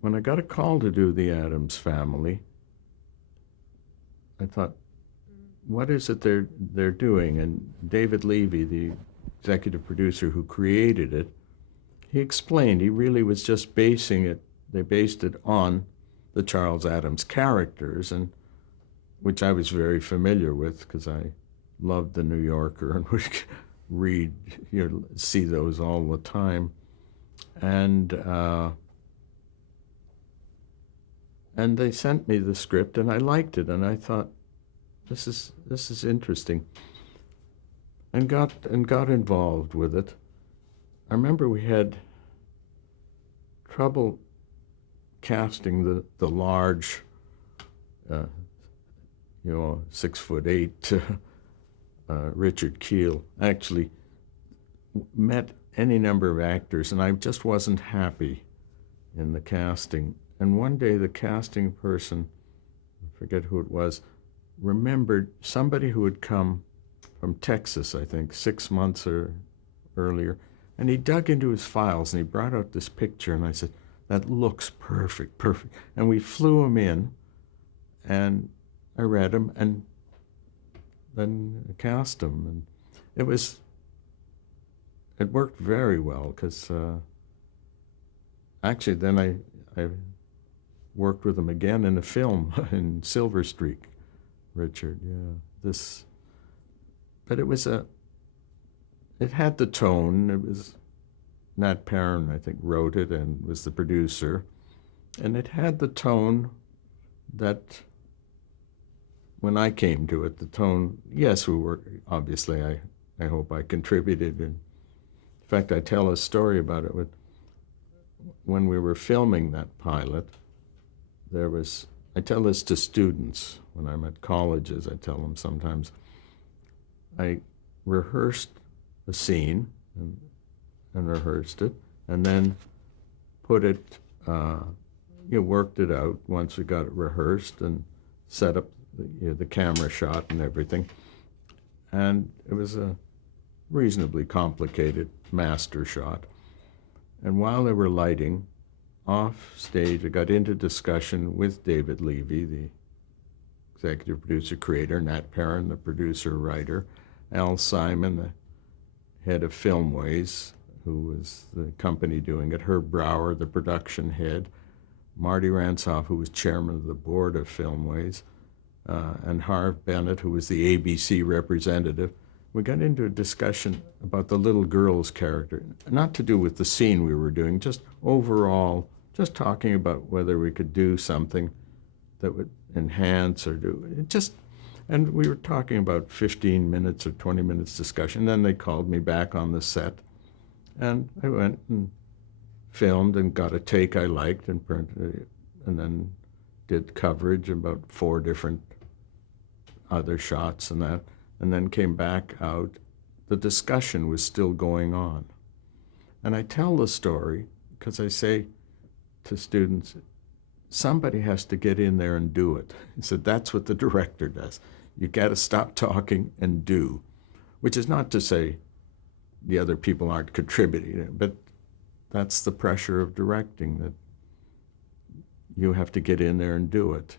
When I got a call to do the Addams Family, I thought, what is it they're doing? And David Levy, the executive producer who created it, he explained he really was just basing it. They based it on the Charles Addams characters, and which I was very familiar with because I loved the New Yorker and would read, see those all the time, and they sent me the script, and I liked it, and I thought, this is interesting, and got involved with it. I remember we had trouble casting the large, 6'8" Richard Keel. Actually, met any number of actors, and I just wasn't happy in the casting. And one day, the casting person, I forget who it was, remembered somebody who had come from Texas, I think, 6 months or earlier, and he dug into his files and he brought out this picture, and I said, that looks perfect. And we flew him in, and I read him, and then cast him, and it worked very well, because actually then I worked with him again in a film in Silver Streak, Richard, but it had the tone. It was Nat Perrin, I think, wrote it and was the producer, and it had the tone that when I came to it, the tone, yes, we were, obviously, I hope I contributed. And in fact, I tell a story about it. When we were filming that pilot, I tell this to students when I'm at colleges, I tell them sometimes, I rehearsed a scene and rehearsed it, and then put it, worked it out once we got it rehearsed and set up the camera shot and everything. And it was a reasonably complicated master shot. And while they were lighting, off stage, I got into discussion with David Levy, the executive producer, creator, Nat Perrin, the producer, writer, Al Simon, the head of Filmways, who was the company doing it, Herb Brower, the production head, Marty Ransoff, who was chairman of the board of Filmways, and Harv Bennett, who was the ABC representative. We got into a discussion about the little girl's character, not to do with the scene we were doing, just overall, just talking about whether we could do something that would enhance or do it. And we were talking about 15 minutes or 20 minutes discussion. Then they called me back on the set, and I went and filmed and got a take I liked and printed it, and then did coverage about 4 different other shots and that, and then came back out. The discussion was still going on. And I tell the story because I say to students, somebody has to get in there and do it. He said, that's what the director does. You got to stop talking and do, which is not to say the other people aren't contributing, but that's the pressure of directing, that you have to get in there and do it.